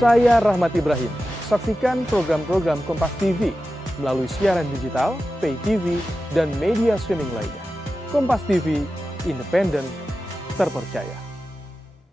Saya Rahmat Ibrahim. Saksikan program-program Kompas TV melalui siaran digital, pay TV, dan media streaming lainnya. Kompas TV, independen, terpercaya.